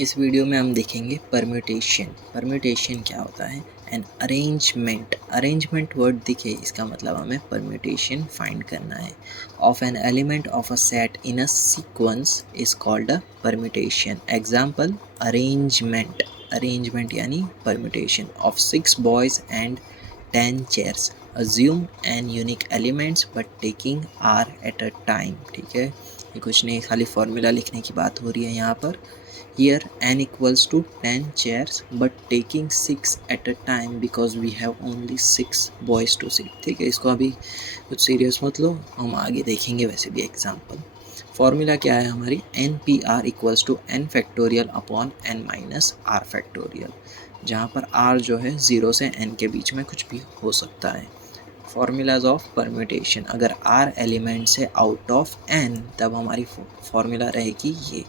इस वीडियो में हम देखेंगे परम्यूटेशन। परम्यूटेशन क्या होता है? An arrangement. अरेंजमेंट वर्ड दिखे, इसका मतलब हमें परम्यूटेशन फाइंड करना है। Of an element of a set in a sequence is called a permutation. Example arrangement. Arrangement यानी permutation of 6 boys and 10 chairs. Assume an unique elements but taking r at a time। ठीक है, ये कुछ नहीं, खाली formula लिखने की बात हो रही है यहाँ पर। Here n equals to 10 chairs but taking 6 at a time because we have only 6 boys to sit। ठीक है, इसको अभी कुछ सीरियस मत लो, हम आगे देखेंगे वैसे भी एग्जाम्पल। फॉर्मूला क्या है हमारी? N P r equals to n factorial upon n minus r factorial, जहाँ पर आर जो है 0 से n के बीच में कुछ भी हो सकता है। फॉर्मूलाज ऑफ परम्यूटेशन, अगर r एलिमेंट से आउट ऑफ n तब हमारी फॉर्मूला रहेगी ये।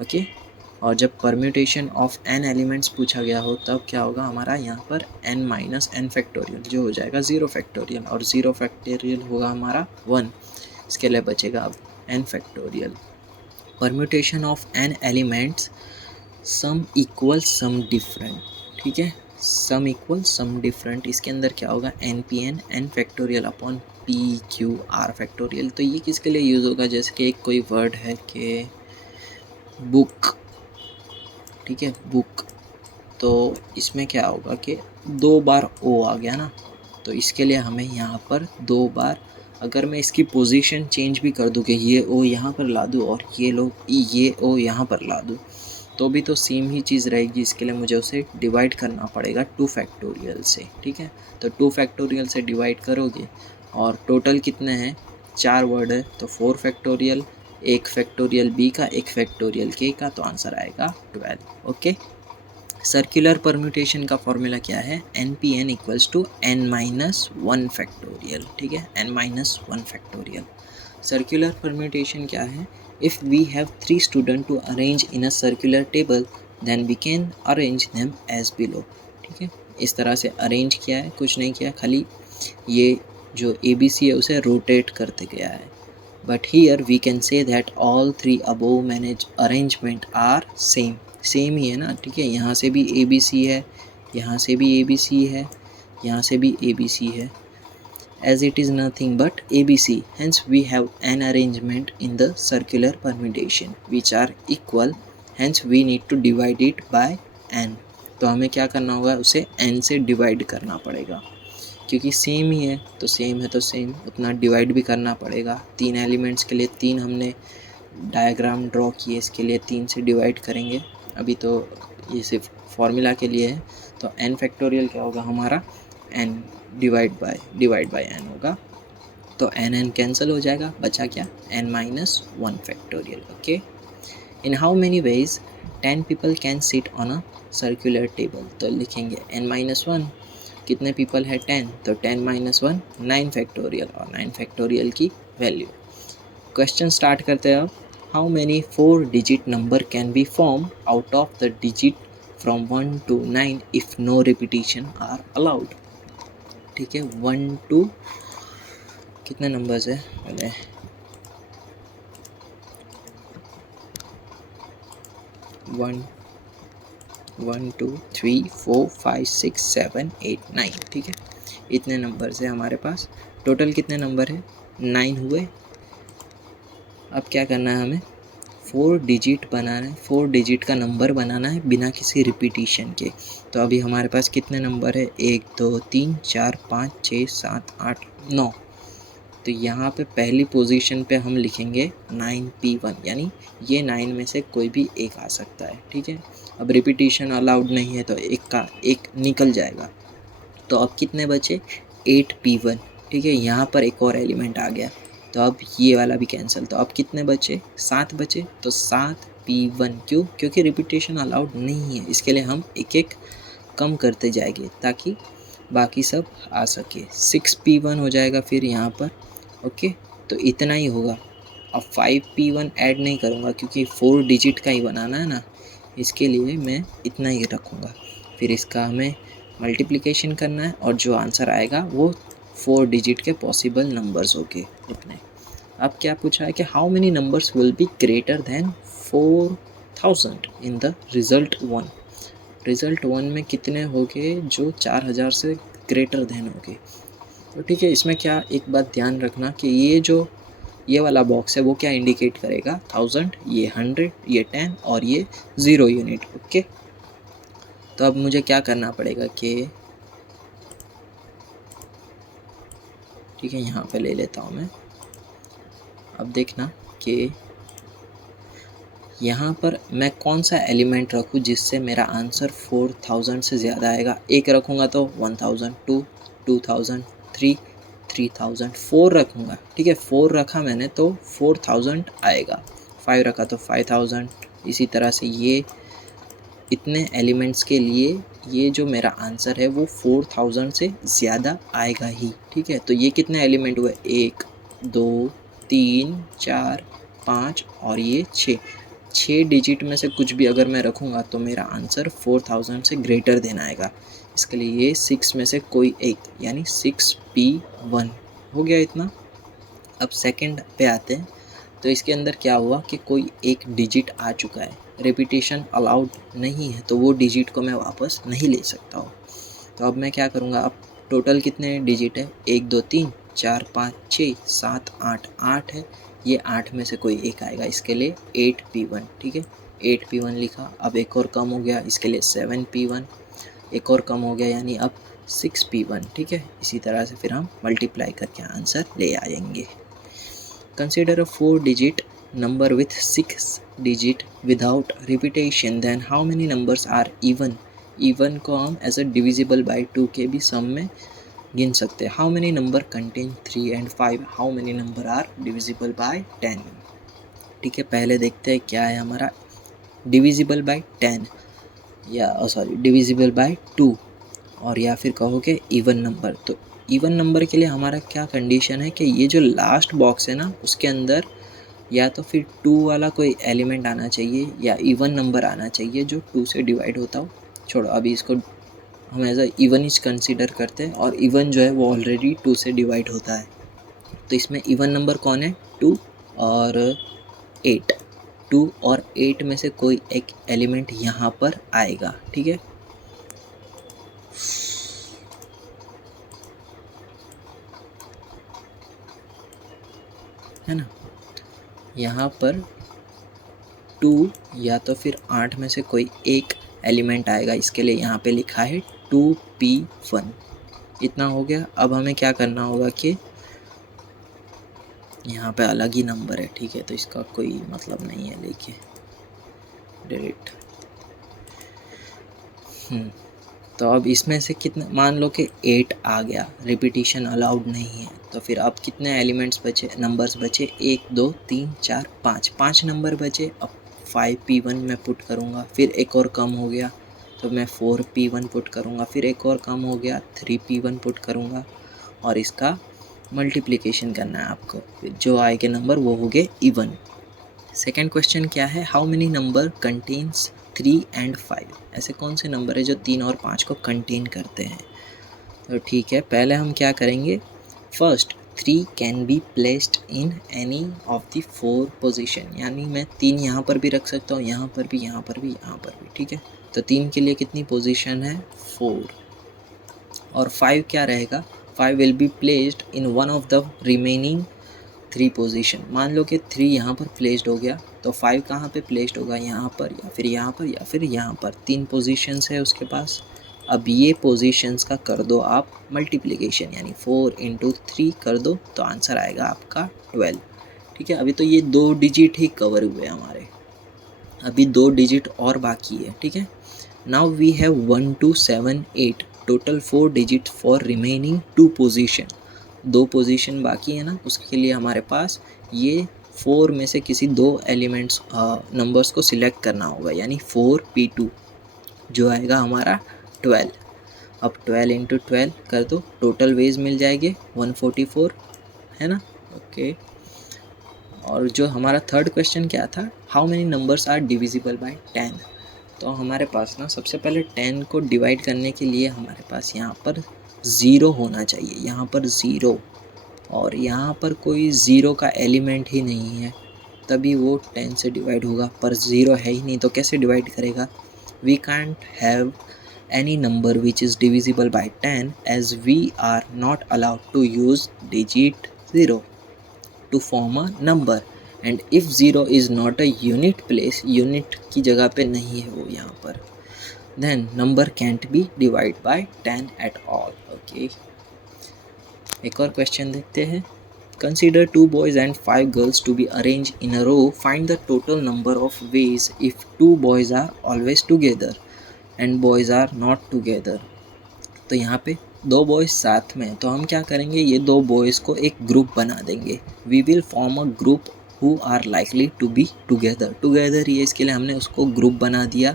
ओके, और जब परम्यूटेशन ऑफ n एलिमेंट्स पूछा गया हो तब क्या होगा हमारा? यहाँ पर n माइनस एन फैक्टोरियल जो हो जाएगा 0 फैक्टोरियल, और 0 फैक्टोरियल होगा हमारा 1, इसके लिए बचेगा अब n factorial. Permutation of n elements some equal some different. ठीक है, सम इक्वल सम डिफरेंट, इसके अंदर क्या होगा? N P n n factorial upon p q r factorial. तो ये किसके लिए यूज़ होगा? जैसे कि एक कोई वर्ड है कि बुक, ठीक है, बुक, तो इसमें क्या होगा कि 2 बार ओ आ गया ना, तो इसके लिए हमें यहाँ पर 2 बार, अगर मैं इसकी पोजीशन चेंज भी कर दूँ कि ये ओ यहाँ पर ला दूँ और ये ओ यहाँ पर ला दूँ, तो भी तो सेम ही चीज़ रहेगी। इसके लिए मुझे उसे डिवाइड करना पड़ेगा 2 फैक्टोरियल से। ठीक है, तो 2 फैक्टोरियल से डिवाइड करोगे और टोटल कितने हैं? 4 वर्ड है, तो 4 फैक्टोरियल, 1 फैक्टोरियल बी का, 1 फैक्टोरियल के का, तो आंसर आएगा 12। ओके, सर्कुलर परम्यूटेशन का फॉर्मूला क्या है? N P n equals to n minus 1 factorial. ठीक है, n minus 1 factorial. Circular permutation क्या है? If we have 3 student to arrange in a circular table then we can arrange them as below. ठीक है, इस तरह से अरेंज किया है, कुछ नहीं किया, खाली ये जो ए बी सी है उसे रोटेट करते गया है। But here we can say that all 3 above manage arrangement are same. Same ही है ना, ठीक है, यहाँ से भी ए बी सी है, यहाँ से भी ए बी सी है, यहाँ से भी ए बी सी है, as it is nothing but ABC. Hence we have an arrangement in the circular permutation which are equal. Hence we need to divide it by n. तो हमें क्या करना होगा? उसे n से डिवाइड करना पड़ेगा, क्योंकि सेम ही है तो सेम है तो सेम उतना डिवाइड भी करना पड़ेगा। 3 एलिमेंट्स के लिए 3 हमने डायग्राम ड्रॉ किए, इसके लिए 3 से डिवाइड करेंगे। अभी तो ये सिर्फ फॉर्मूला के लिए है, तो n फैक्टोरियल क्या होगा हमारा? n डिवाइड बाय n होगा, तो n कैंसिल हो जाएगा, बचा क्या? n minus 1 factorial. Okay, in how many veg 10 people can sit on a circular table? तो लिखेंगे n माइनस 1, कितने पीपल है? 10, तो 10 माइनस 1 9 फैक्टोरियल, और 9 फैक्टोरियल की वैल्यू। क्वेश्चन स्टार्ट करते हैं अब। How many 4 digit number can be form out of the digit from 1 to 9 if no repetition are allowed? ठीक है, 1 to कितने नंबर्स है? पहले 1 2 3 4 5 6 7 8 9। ठीक है, इतने नंबर्स है हमारे पास। टोटल कितने नंबर है? 9 हुए। अब क्या करना है हमें? 4 डिजिट बनाना है, 4 डिजिट का नंबर बनाना है बिना किसी रिपीटिशन के। तो अभी हमारे पास कितने नंबर है? 1 2 3 4 5 6 7 8 9। तो यहाँ पे पहली पोजीशन पे हम लिखेंगे 9p1, यानी ये 9 में से कोई भी एक आ सकता है। ठीक है, अब रिपीटिशन अलाउड नहीं है तो एक का एक निकल जाएगा। तो अब कितने बचे? 8p1। ठीक है, यहाँ पर एक और एलिमेंट आ गया, तो अब ये वाला भी कैंसिल। तो अब कितने बचे? 7 बचे, तो 7p1। क्यों? क्योंकि रिपीटेशन अलाउड नहीं है, इसके लिए हम एक एक कम करते जाएंगे ताकि बाकी सब आ सके। 6p1 हो जाएगा फिर यहाँ पर। ओके, तो इतना ही होगा। अब 5p1 ऐड नहीं करूँगा क्योंकि 4 डिजिट का ही बनाना है ना, इसके लिए मैं इतना ही रखूँगा। फिर इसका हमें मल्टीप्लिकेशन करना है और जो आंसर आएगा वो 4 डिजिट के पॉसिबल नंबर्स होंगे उतने। अब क्या पूछा है कि how many numbers will be greater than 4 1000 in the result 1। Result 1 में कितने होंगे जो 4000 से ग्रेटर देन होंगे। तो ठीक है, इसमें क्या एक बात ध्यान रखना कि ये वाला बॉक्स है वो क्या इंडिकेट करेगा, 1000, ये 100, ये 10 और ये 0 यूनिट। ओके, तो अब मुझे क्या करना पड़ेगा कि ठीक है, यहाँ पे ले लेता हूँ मैं। अब देखना कि यहाँ पर मैं कौन सा एलिमेंट रखूँ जिससे मेरा आंसर 4000 से ज़्यादा आएगा। एक रखूँगा तो 1000, 2, 2000, 3, 3000, 4 रखूँगा। ठीक है, 4 रखा मैंने तो 4000 आएगा, 5 रखा तो 5000। इसी तरह से ये इतने एलिमेंट्स के लिए ये जो मेरा आंसर है वो 4000 से ज़्यादा आएगा ही। ठीक है, तो ये कितने एलिमेंट हुए, 1, 2, 3, 4, 5 और ये 6 डिजिट में से कुछ भी अगर मैं रखूँगा तो मेरा आंसर 4000 से ग्रेटर देना आएगा। इसके लिए ये 6 में से कोई एक, यानी 6p1 हो गया इतना। अब सेकंड पे आते हैं, तो इसके अंदर क्या हुआ कि कोई एक डिजिट आ चुका है, रिपीटेशन अलाउड नहीं है, तो वो डिजिट को मैं वापस नहीं ले सकता हूँ। तो अब मैं क्या करूँगा, अब टोटल कितने डिजिट है, 1, 2, 3, 4, 5, 6, 7, 8, 8 है, ये 8 में से कोई एक आएगा, इसके लिए 8p1। ठीक है, 8p1 लिखा। अब एक और कम हो गया, इसके लिए 7p1, एक और कम हो गया, यानी अब 6p1। ठीक है, इसी तरह से फिर हम मल्टीप्लाई करके आंसर ले आएंगे। Consider a 4-digit number with 6 digit without repetition, then how many numbers are even? Even को हम एज अ डिविजिबल बाई 2 के भी सम में गिन सकते हैं। How many number contain 3 and 5? How many number are divisible by 10? ठीक है, पहले देखते हैं क्या है हमारा डिविजिबल बाय 10 या सॉरी डिविजिबल बाय 2, और या फिर कहोगे इवन नंबर। तो इवन नंबर के लिए हमारा क्या कंडीशन है कि ये जो लास्ट बॉक्स है ना उसके अंदर या तो फिर 2 वाला कोई एलिमेंट आना चाहिए या इवन नंबर आना चाहिए जो 2 से डिवाइड होता हो। छोड़ो, अभी इसको हम एज अ इवन ही कंसीडर करते हैं, और इवन जो है वो ऑलरेडी 2 से डिवाइड होता है। तो इसमें इवन नंबर कौन है, 2 और 8। 2 और 8 में से कोई एक एलिमेंट यहाँ पर आएगा। ठीक है ना, यहाँ पर 2 या तो फिर 8 में से कोई एक एलिमेंट आएगा, इसके लिए यहाँ पे लिखा है 2p1। इतना हो गया। अब हमें क्या करना होगा कि यहाँ पे अलग ही नंबर है, ठीक है, तो इसका कोई मतलब नहीं है, देखिए डिलीट। तो अब इसमें से कितने, मान लो कि 8 आ गया, रिपीटिशन अलाउड नहीं है, तो फिर अब कितने एलिमेंट्स बचे, नंबर्स बचे, 1, 2, 3, 4, 5 नंबर बचे। अब 5p1 मैं पुट करूँगा, फिर एक और कम हो गया तो मैं 4p1 पुट करूँगा, फिर एक और कम हो गया 3p1 पुट करूँगा, और इसका मल्टीप्लिकेशन करना है आपको, फिर जो आएगा नंबर वो हो गए इवन। सेकेंड क्वेश्चन क्या है, how many number contains 3 and 5? ऐसे कौन से नंबर है जो 3 और 5 को कंटेन करते हैं। तो ठीक है, पहले हम क्या करेंगे, first 3 can be placed in any of the 4 position, यानी मैं 3 यहाँ पर भी रख सकता हूँ, यहाँ पर भी, यहाँ पर भी, यहाँ पर भी। ठीक है, तो 3 के लिए कितनी पोजीशन है, 4। और 5 क्या रहेगा, 5 will be placed in one of the remaining 3 position. मान लो कि 3 यहाँ पर प्लेस्ड हो गया, तो 5 कहाँ पे प्लेस्ड होगा, यहाँ पर या फिर यहाँ पर या फिर यहाँ पर। 3 पोजीशंस है उसके पास। अब ये पोजीशंस का कर दो आप मल्टीप्लिकेशन, यानी 4 × 3 कर दो, तो आंसर आएगा आपका 12। ठीक है, अभी तो ये 2 डिजिट ही कवर हुए हमारे, अभी 2 डिजिट और बाकी है। ठीक है, now we have 1 2 7 8, total 4 digit for remaining 2 position. 2 position बाकी है ना, उसके लिए हमारे पास ये 4 में से किसी 2 एलिमेंट्स नंबर्स को सिलेक्ट करना होगा, यानी 4p2 जो आएगा हमारा 12। अब 12 × 12 कर दो, टोटल वेज मिल जाएंगे 144, है ना। ओके, और जो हमारा थर्ड क्वेश्चन क्या था, how many numbers are divisible by 10? तो हमारे पास ना सबसे पहले 10 को डिवाइड करने के लिए हमारे पास यहाँ पर 0 होना चाहिए, यहाँ पर 0, और यहाँ पर कोई 0 का एलिमेंट ही नहीं है। तभी वो 10 से डिवाइड होगा, पर 0 है ही नहीं तो कैसे डिवाइड करेगा। We can't have any number which is divisible by 10 as we are not allowed to use digit 0 to form a number and if 0 is not a unit place, unit की जगह पे नहीं है वो यहाँ पर, then number can't be divided by 10 at all. Okay, एक और क्वेश्चन देखते हैं. Consider 2 boys and 5 girls to be arranged in a row. Find the total number of ways if 2 boys are always together and boys are not together. तो यहाँ पे 2 boys साथ में, तो हम क्या करेंगे, ये 2 बॉयज़ को एक ग्रुप बना देंगे. We will form a group who are likely to be together. Together ये इसके लिए हमने उसको ग्रुप बना दिया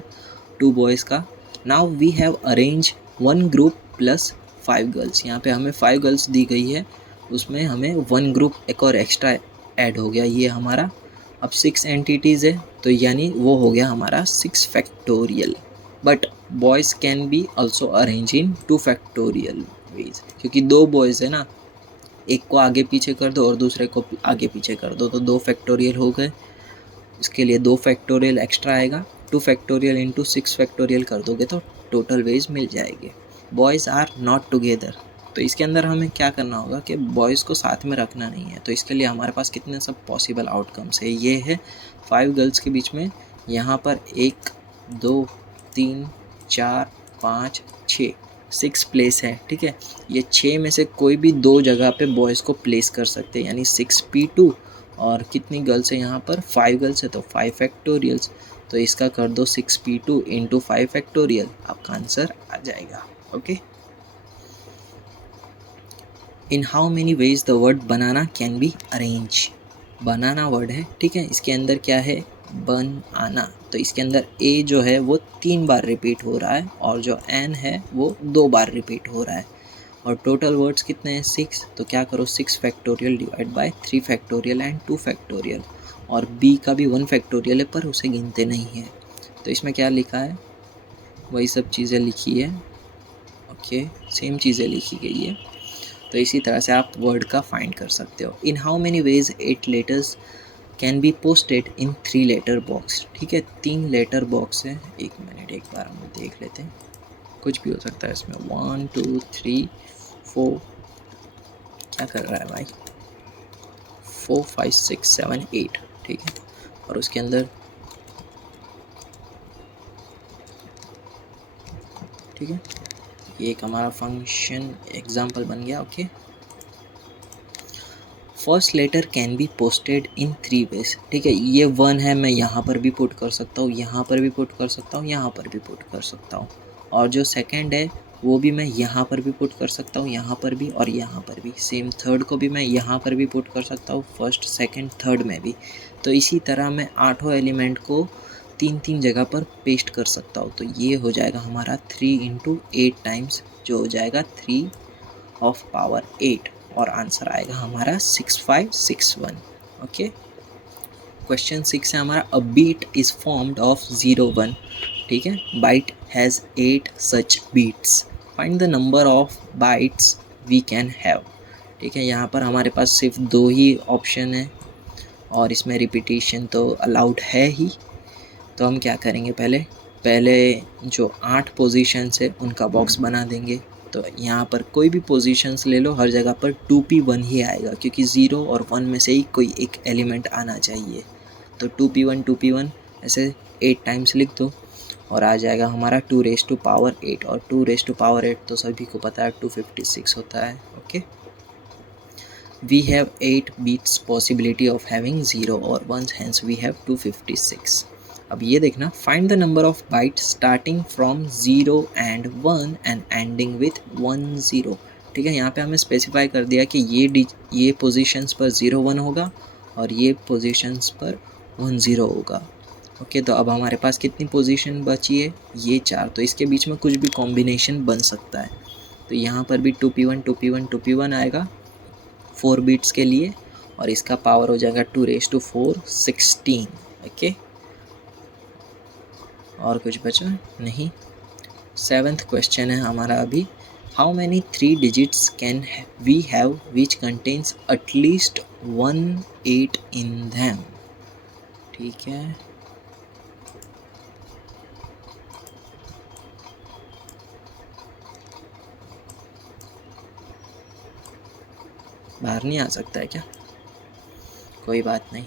2 बॉयज़ का. Now we have arrange 1 group plus 5 girls. यहाँ पे हमें 5 गर्ल्स दी गई है, उसमें हमें 1 ग्रुप एक और एक्स्ट्रा ऐड हो गया. ये हमारा अब 6 एंटिटीज़ है, तो यानी वो हो गया हमारा 6 factorial. But boys can B also arrange in 2 factorial veg, क्योंकि 2 बॉयज़ है ना, एक को आगे पीछे कर दो और दूसरे को आगे पीछे कर दो, तो 2 फैक्टोरियल हो गए. इसके लिए 2 फैक्टोरियल एक्स्ट्रा आएगा. 2 फैक्टोरियल इंटू 6 फैक्टोरियल कर दोगे तो टोटल वेज मिल जाएंगे. बॉयज़ आर नॉट टुगेदर, तो इसके अंदर हमें क्या करना होगा कि बॉयज़ को साथ में रखना नहीं है. तो इसके लिए हमारे पास कितने सब पॉसिबल आउटकम्स है. ये है 5 गर्ल्स के बीच में, यहाँ पर 1 2 3 4 5 6 6 प्लेस है. ठीक है, ये 6 में से कोई भी 2 जगह पे बॉयज़ को प्लेस कर सकते हैं, यानी 6p2. और कितनी गर्ल्स है यहाँ पर, 5 गर्ल्स है, तो 5 फैक्टोरियल्स. तो इसका कर दो 6p2 इंटू 5 फैक्टोरियल, आपका आंसर आ जाएगा. Okay. In how many veg the word banana can be arrange. Banana word है, ठीक है, इसके अंदर क्या है, बन आना. तो इसके अंदर ए जो है वो 3 बार रिपीट हो रहा है और जो एन है वो 2 बार रिपीट हो रहा है. और टोटल वर्ड्स कितने हैं, 6. तो क्या करो, 6 factorial divide by 3 factorial and 2 factorial. और बी का भी 1 फैक्टोरियल है पर उसे गिनते नहीं है. तो इसमें क्या लिखा है, वही सब चीज़ें लिखी है. ओके, सेम चीज़ें लिखी गई है. तो इसी तरह से आप वर्ड का फाइंड कर सकते हो. In how many ways 8 letters can be posted in 3 letter box. ठीक है, 3 लेटर बॉक्स है. 1 मिनट, एक बार हम देख लेते हैं, कुछ भी हो सकता है इसमें. 1 2 3 4, क्या कर रहा है भाई, 4 5 6 7 8. ठीक है, और उसके अंदर, ठीक है, ये एक हमारा फंक्शन एग्जाम्पल बन गया. Okay. First letter can be posted in 3 ways. ठीक है, ये 1 है, मैं यहाँ पर भी पुट कर सकता हूँ, यहाँ पर भी पुट कर सकता हूँ, यहाँ पर भी पुट कर सकता हूँ. और जो सेकंड है वो भी मैं यहाँ पर भी पुट कर सकता हूँ, यहाँ पर भी और यहाँ पर भी. सेम थर्ड को भी मैं यहाँ पर भी पुट कर सकता हूँ, फर्स्ट सेकंड थर्ड में भी. तो इसी तरह मैं 8 एलिमेंट को 3 जगह पर पेस्ट कर सकता हूँ. तो ये हो जाएगा हमारा 3 इंटू 8 टाइम्स, जो हो जाएगा 3 ऑफ पावर 8, और आंसर आएगा हमारा 6561. ओके. क्वेश्चन 6 है हमारा, a bit is formed of 0 1. ठीक है, byte has 8 such bits. Find the number of bytes we can have. ठीक है, यहाँ पर हमारे पास सिर्फ 2 ही ऑप्शन है और इसमें रिपीटेशन तो अलाउड है ही. तो हम क्या करेंगे, पहले जो 8 पोजीशंस है उनका बॉक्स बना देंगे. तो यहाँ पर कोई भी पोजीशंस ले लो, हर जगह पर 2p1 ही आएगा, क्योंकि 0 और 1 में से ही कोई एक एलिमेंट आना चाहिए. तो 2p1 ऐसे 8 टाइम्स लिख दो और आ जाएगा हमारा 2 रेज़ टू पावर 8. और 2 रेज़ टू पावर 8 तो सभी को पता है 256 होता है. Okay. We have 8 bits possibility of having 0 और 1, हेंस वी हैव 256. अब ये देखना, find the number of bite starting from 0 and 1 and ending with 1 0. ठीक है, यहाँ पे हमें स्पेसिफाई कर दिया कि ये पोजीशंस पर 0 1 होगा और ये पोजीशंस पर 1 0 होगा. ओके, तो अब हमारे पास कितनी पोजीशन बची है, ये 4. तो इसके बीच में कुछ भी कॉम्बिनेशन बन सकता है. तो यहाँ पर भी 2p1 आएगा 4 बीट्स के लिए, और इसका पावर हो जाएगा 2 रेज़ टू 4 16. ओके, और कुछ बचा नहीं. 7th क्वेश्चन है हमारा अभी, how many 3 digits can we have which contains at least 1 8 in them. ठीक है, बाहर नहीं आ सकता है क्या? कोई बात नहीं।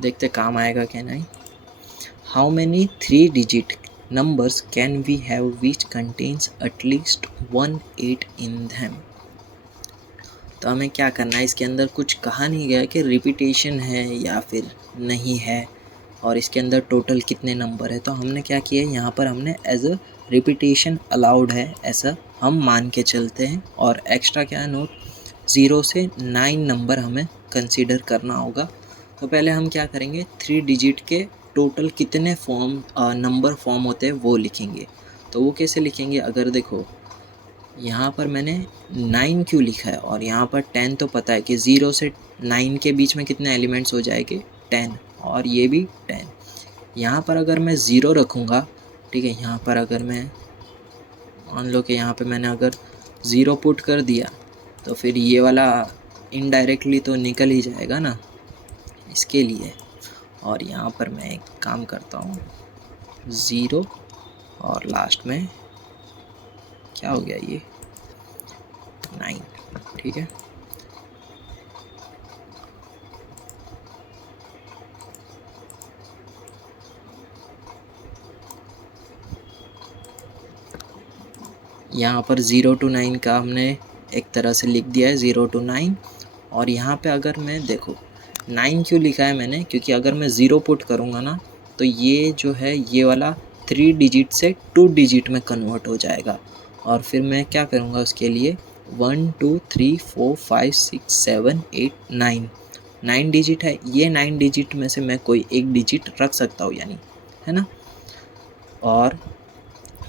देखते काम आएगा क्या नहीं। How many 3 digit numbers can we have which contains at least 1 8 in them? तो हमें क्या करना है, इसके अंदर कुछ कहा नहीं गया कि रिपीटेशन है या फिर नहीं है, और इसके अंदर टोटल कितने नंबर है। तो हमने क्या किया है, यहाँ पर हमने एज अ रिपीटेशन अलाउड है ऐसा हम मान के चलते हैं, और एक्स्ट्रा क्या है नोट, 0 से 9 नंबर हमें कंसीडर करना होगा। तो पहले हम क्या करेंगे, 3 डिजिट के टोटल कितने नंबर फॉर्म होते हैं वो लिखेंगे। तो वो कैसे लिखेंगे, अगर देखो यहाँ पर मैंने 9 क्यों लिखा है और यहाँ पर 10, तो पता है कि 0 से 9 के बीच में कितने एलिमेंट्स हो जाएंगे, 10, और ये भी 10। यहाँ पर अगर मैं 0 रखूँगा, ठीक है, यहाँ पर अगर मैं मान लो कि यहाँ पे मैंने अगर 0 पुट कर दिया, तो फिर ये वाला इनडायरेक्टली तो निकल ही जाएगा ना, इसके लिए। और यहाँ पर मैं एक काम करता हूँ, 0 और लास्ट में क्या हो गया, ये 9, ठीक है। यहाँ पर 0 to 9 का हमने एक तरह से लिख दिया है, 0 to 9। और यहाँ पे अगर मैं देखो 9 क्यों लिखा है मैंने, क्योंकि अगर मैं 0 पुट करूँगा ना, तो ये जो है ये वाला 3 डिजिट से 2 डिजिट में कन्वर्ट हो जाएगा। और फिर मैं क्या करूँगा उसके लिए, 1 2 3 4 5 6 7 8 9 डिजिट है, ये 9 डिजिट में से मैं कोई एक डिजिट रख सकता हूँ यानी, है ना। और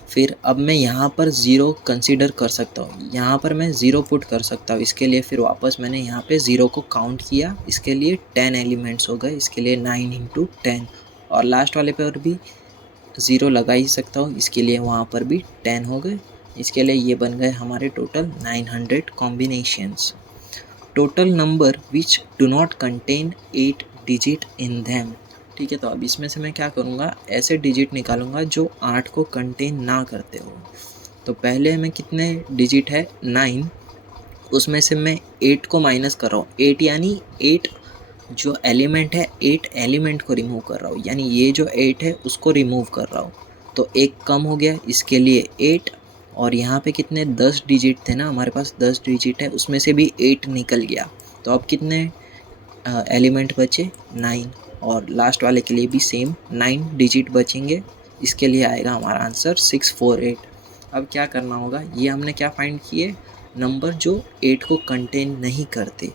फिर अब मैं यहाँ पर 0 कंसीडर कर सकता हूँ, यहाँ पर मैं 0 पुट कर सकता हूँ। इसके लिए फिर वापस मैंने यहाँ पे 0 को काउंट किया, इसके लिए 10 एलिमेंट्स हो गए, इसके लिए 9 इंटू 10। और लास्ट वाले पर भी 0 लगा ही सकता हूँ, इसके लिए वहाँ पर भी 10 हो गए। इसके लिए ये बन गए हमारे total 900 combinations. Total number which do not contain 8 digit in them. ठीक है, तो अब इसमें से मैं क्या करूँगा, ऐसे डिजिट निकालूंगा जो 8 को कंटेन ना करते हो। तो पहले में कितने डिजिट है, 9, उसमें से मैं 8 को माइनस कर रहा हूँ। 8 यानी 8 जो एलिमेंट है, 8 एलिमेंट को रिमूव कर रहा हूँ, यानी ये जो 8 है उसको रिमूव कर रहा हूँ। तो एक कम हो गया, इसके लिए 8। और यहाँ पे कितने 10 डिजिट थे ना हमारे पास, 10 डिजिट है, उसमें से भी 8 निकल गया। तो अब कितने एलिमेंट बचे, 9। और लास्ट वाले के लिए भी सेम 9 डिजिट बचेंगे, इसके लिए आएगा हमारा आंसर 648। अब क्या करना होगा, ये हमने क्या फाइंड किए, नंबर जो 8 को कंटेन नहीं करते,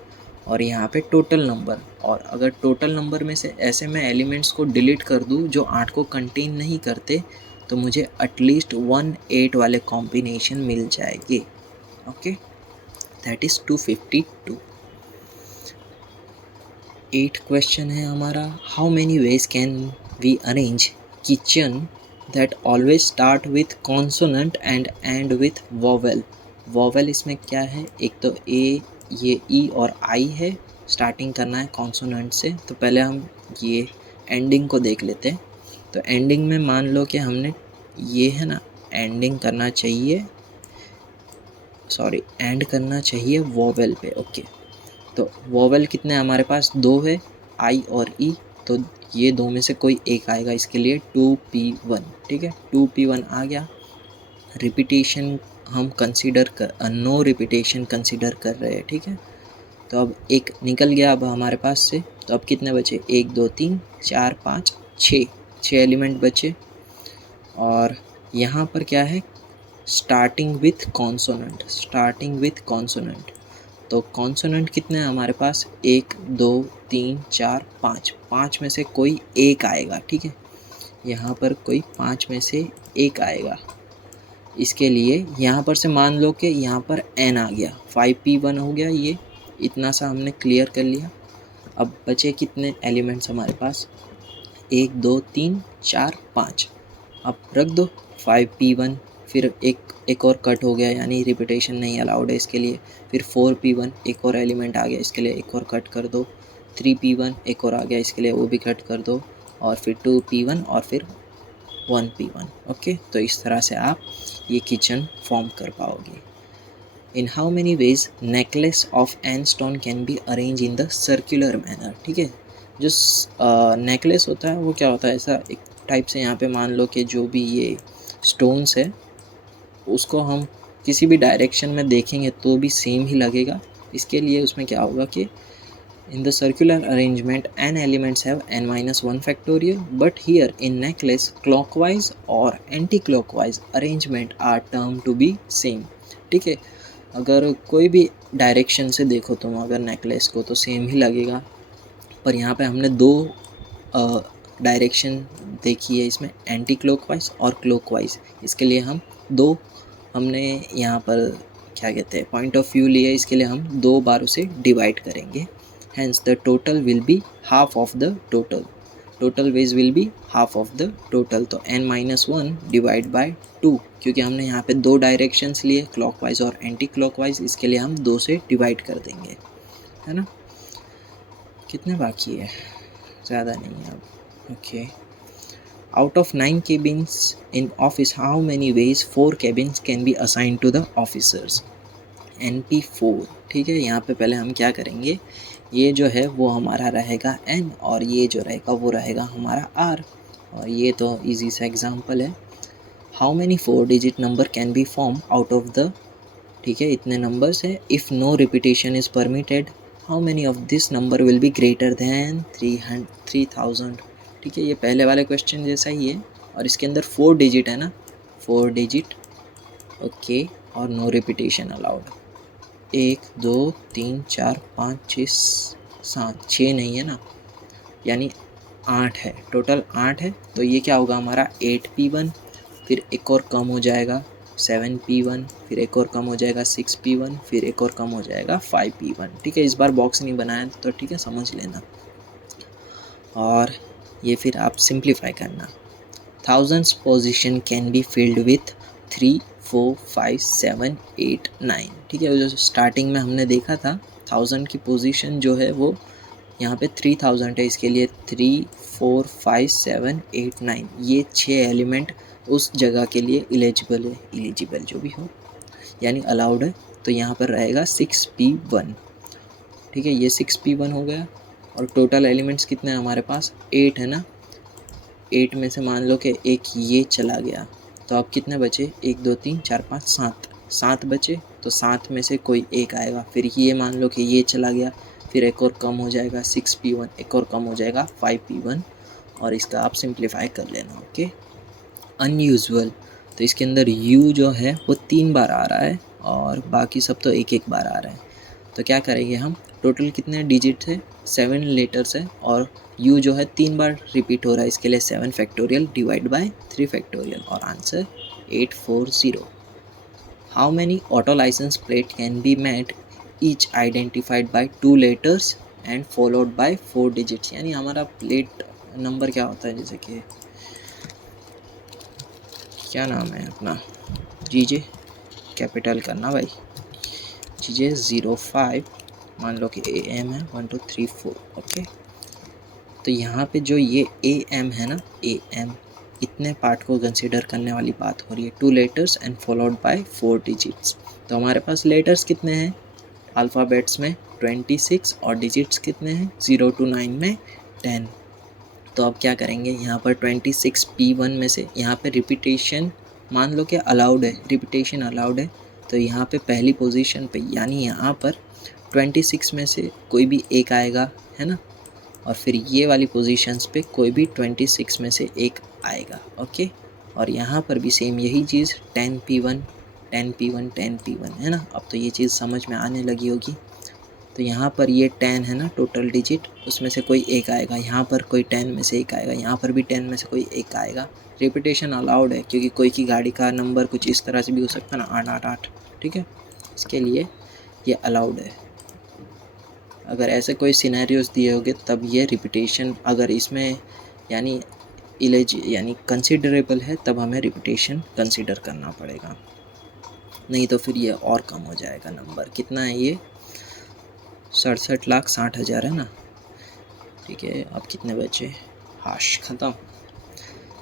और यहाँ पे टोटल नंबर। और अगर टोटल नंबर में से ऐसे मैं एलिमेंट्स को डिलीट कर दूँ जो 8 को कंटेन नहीं करते, तो मुझे एटलीस्ट 1 8 वाले कॉम्बिनेशन मिल जाएंगे। Okay, that is 252। 8 क्वेश्चन है हमारा, how many ways can we arrange kitchen that always start with consonant and end with vowel. Vowel इसमें क्या है, एक तो ए, ये ई और आई है, स्टार्टिंग करना है कॉन्सोनेंट से। तो पहले हम ये एंडिंग को देख लेते हैं। तो एंडिंग में मान लो कि हमने ये है ना, एंडिंग करना चाहिए, सॉरी एंड करना चाहिए वोवेल पे। ओके, तो वोवेल कितने हमारे पास, 2 है, आई और ई। तो ये दो में से कोई एक आएगा, इसके लिए 2p1। ठीक है, 2p1 आ गया। रिपीटेशन हम कंसीडर कर, नो रिपीटेशन कंसीडर कर रहे हैं। ठीक है, तो अब एक निकल गया अब हमारे पास से। तो अब कितने बचे, 1 2 3 4 5 6 एलिमेंट बचे। और यहाँ पर क्या है, starting with consonant, starting with consonant. तो कॉन्सोनेंट कितने हैं हमारे पास, 1 2 3 4 5, 5 में से कोई एक आएगा। ठीक है, यहाँ पर कोई 5 में से एक आएगा। इसके लिए यहाँ पर से मान लो कि यहाँ पर n आ गया, 5p1 हो गया। ये इतना सा हमने क्लियर कर लिया। अब बचे कितने एलिमेंट्स हमारे पास, 1 2 3 4 5। अब रख दो 5p1 फिर एक और कट हो गया, यानी रिपीटेशन नहीं अलाउड है इसके लिए। फिर 4p1 एक और एलिमेंट आ गया, इसके लिए एक और कट कर दो। 3p1 एक और आ गया, इसके लिए वो भी कट कर दो। और फिर 2p1 और फिर 1p1। ओके, तो इस तरह से आप ये किचन फॉर्म कर पाओगे। In how many ways necklace of n stone can be arrange in the circular manner. ठीक है, जो नेकलेस होता है वो क्या होता है, ऐसा एक टाइप से यहाँ पे मान लो कि जो भी ये स्टोन्स है उसको हम किसी भी डायरेक्शन में देखेंगे तो भी सेम ही लगेगा। इसके लिए उसमें क्या होगा कि in the circular arrangement n elements have n minus 1 factorial, but here in necklace clockwise or anti-clockwise arrangement are termed to be same। ठीक है, अगर कोई भी डायरेक्शन से देखो तुम अगर नेकलेस को तो सेम ही लगेगा, पर यहाँ पे हमने दो डायरेक्शन देखी है इसमें, एंटी क्लॉकवाइज और क्लॉकवाइज। इसके लिए हम दो हमने यहाँ पर क्या कहते हैं पॉइंट ऑफ व्यू लिया, इसके लिए हम दो बार उसे डिवाइड करेंगे। hence the total will be half of the total ways will be half of the total। तो n minus 1 डिवाइड बाय 2, क्योंकि हमने यहाँ पे दो डायरेक्शंस लिए क्लॉकवाइज और एंटी क्लॉकवाइज, इसके लिए हम 2 से डिवाइड कर देंगे, है ना। कितने बाकी है, ज़्यादा नहीं है अब। Okay, out of 9 cabins in office how many ways 4 cabins can be assign to the officers. NP4। ठीक है, यहाँ पे पहले हम क्या करेंगे, ये जो है वो हमारा रहेगा n और ये जो रहेगा वो रहेगा हमारा r। और ये तो इजी सा एग्जांपल है। How many 4 digit number can be form out of the. ठीक है, इतने नंबर्स है। If no repetition is permitted how many of this number will be greater than 3000। ठीक है, ये पहले वाले क्वेश्चन जैसा ही है और इसके अंदर 4 डिजिट है ना, 4 डिजिट। ओके, और नो रिपीटेशन अलाउड। 1 2 3 4 5 6 7 6 नहीं है ना, यानी 8 है, टोटल 8 है। तो ये क्या होगा हमारा 8p1, फिर एक और कम हो जाएगा 7p1, फिर एक और कम हो जाएगा 6p1, फिर एक और कम हो जाएगा 5p1। ठीक है, इस बार बॉक्स नहीं बनाया तो ठीक है, समझ लेना। और ये फिर आप सिंप्लीफाई करना। Thousands position can be filled with 3 4 5 7 8 9। ठीक है, जो स्टार्टिंग में हमने देखा था 1000 की पोजीशन जो है वो यहाँ पे 3000 है, इसके लिए 3 4 5 7 8 9 ये 6 एलिमेंट उस जगह के लिए एलिजिबल जो भी हो यानी अलाउड है। तो यहाँ पर रहेगा 6p1। ठीक है, ये 6p1 हो गया। और टोटल एलिमेंट्स कितने हैं हमारे पास, 8 है ना। 8 में से मान लो कि एक ये चला गया, तो अब कितने बचे, 1 2 3 4 5 7 बचे। तो 7 में से कोई एक आएगा। फिर ये मान लो कि ये चला गया, फिर एक और कम हो जाएगा 6p1, एक और कम हो जाएगा 5p1। और इसका आप सिंप्लीफाई कर लेना। ओके, अनयूजुअल, तो इसके अंदर u जो है वो 3 बार आ रहा है और बाकी सब तो एक एक बार आ रहा है। तो क्या करेंगे हम, टोटल कितने डिजिट है, 7 लेटर्स है और u जो है 3 बार रिपीट हो रहा है, इसके लिए 7 फैक्टोरियल डिवाइड बाय 3 फैक्टोरियल और answer 840। How many auto license plate can be made each identified by 2 letters and followed by 4 digits. यानी हमारा प्लेट नंबर क्या होता है, जैसे कि क्या नाम है अपना, जीजे कैपिटल करना भाई, जीजे 05 मान लो कि AM है 1 2 3 4। ओके, तो यहाँ पे जो ये AM है ना, AM इतने पार्ट को कंसीडर करने वाली बात हो रही है। 2 letters and followed by 4 digits. तो हमारे पास लेटर्स कितने हैं अल्फ़ाबेट्स में 26 और डिजिट्स कितने हैं 0 to 9 में 10। तो अब क्या करेंगे, यहाँ पर 26p1 में से यहाँ पे रिपीटेशन मान लो कि अलाउड है, रिपीटेशन अलाउड है। तो यहाँ पे पहली पोजीशन पे यानी यहाँ पर 26 में से कोई भी एक आएगा, है ना। और फिर ये वाली पोजीशंस पे कोई भी 26 में से एक आएगा। ओके, और यहाँ पर भी सेम यही चीज़ 10p1 10p1 10p1 है ना। अब तो ये चीज़ समझ में आने लगी होगी। तो यहाँ पर ये 10 है ना टोटल डिजिट, उसमें से कोई एक आएगा, यहाँ पर कोई 10 में से एक आएगा, यहाँ पर भी 10 में से कोई एक आएगा। रिपीटेशन अलाउड है क्योंकि कोई की गाड़ी का नंबर कुछ इस तरह से भी हो सकता है ना 888। ठीक है, इसके लिए ये अलाउड है। अगर ऐसे कोई सिनेरियोस दिए होंगे तब ये रिपीटेशन, अगर इसमें यानी यानी कंसिडरेबल है तब हमें रिपीटेशन कंसिडर करना पड़ेगा, नहीं तो फिर ये और कम हो जाएगा नंबर। कितना है ये? 67,60,000 है ना, ठीक है। अब कितने बचे? हाश ख़त्म।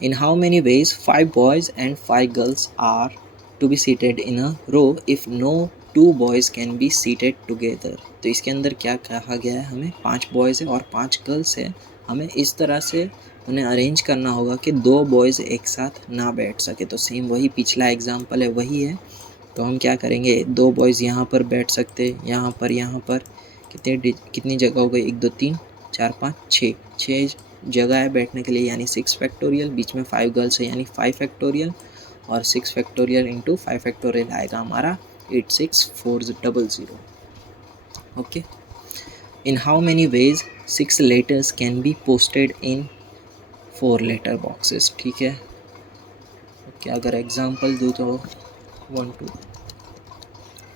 In how many ways 5 boys and 5 girls are to be seated in a row if no 2 boys can be seated together. तो इसके अंदर क्या कहा गया है, हमें 5 बॉयज़ है और 5 गर्ल्स है, हमें इस तरह से उन्हें अरेंज करना होगा कि 2 बॉयज़ एक साथ ना बैठ सके। तो सेम वही पिछला एग्जाम्पल है, वही है। तो हम क्या करेंगे, 2 बॉयज़ यहाँ पर बैठ सकते, यहाँ पर कितनी जगह हो गई? 1 2 3 4 5 6 जगह है बैठने के लिए, यानी 6 फैक्टोरियल। बीच में 5 गर्ल्स है यानी 5 फैक्टोरियल, और 6 फैक्टोरियल इंटू 5 फैक्टोरियल आएगा हमारा 86400। Okay. In how many ways 6 letters can be posted in 4 letter boxes. ठीक है, ओके। अगर एग्जाम्पल दूँ तो 1 2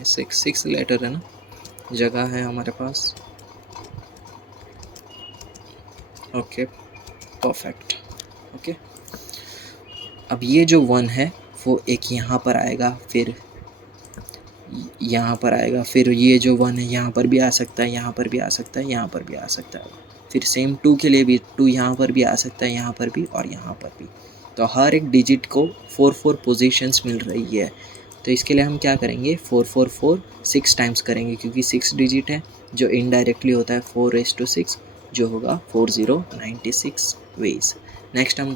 6 लेटर है ना, जगह है हमारे पास। Okay, perfect. ओके, अब ये जो 1 है वो एक यहाँ पर आएगा, फिर यहाँ पर आएगा, फिर ये जो 1 है यहाँ पर भी आ सकता है, यहाँ पर भी आ सकता है, यहाँ पर भी आ सकता है। फिर सेम 2 के लिए भी 2 यहाँ पर भी आ सकता है, यहाँ पर भी और यहाँ पर भी। तो हर एक डिजिट को 4 पोजीशंस मिल रही है। तो इसके लिए हम क्या करेंगे, 4 4 4 6 टाइम्स करेंगे, क्योंकि 6 डिजिट है, जो इनडायरेक्टली होता है 4 raised to 6, जो होगा 4096 वेज। नेक्स्ट हम